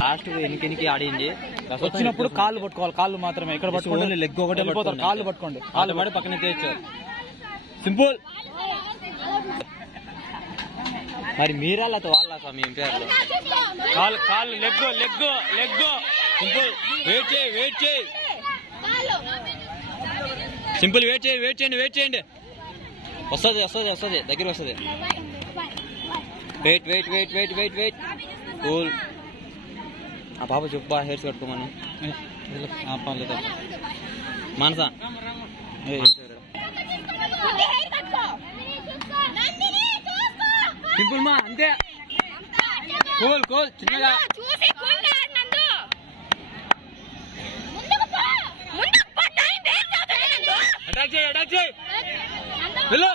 Last ఎనికి ఆడింది. వచ్చినప్పుడు కాళ్ళు పట్టుకోవాలి, కాళ్ళు మాత్రమే. ఇక్కడ పట్టుకోండి, లెగ్ ఒకటి వెళ్ళిపోతారు. కాళ్ళు పట్టుకోండి, కాళ్ళు పడి పక్కన తెచ్చారు. సింపుల్. మరి మీరాలతో వాళ్ళ సమయం పేర్లు కాళ్ళు కాళ్ళు leg leg leg. Simple. Wait చేయి, వెయిట్ చేయి. సింపుల్. వెయిట్ చేయి, వెయిట్ చేయండి, వెయిట్ చేయండి. వస్తుంది వస్తుంది వస్తుంది, దగ్గర వస్తుంది. Wait wait wait wait wait wait. Cool. ఆ పాప చెప్పు, హెయిర్స్ కట్టుకోమని. మానస సింపుల్ మా, అంతే. Cool cool. చిన్నగా అటాక్ చేయి, అటాక్ చేయి. వెళ్ళు.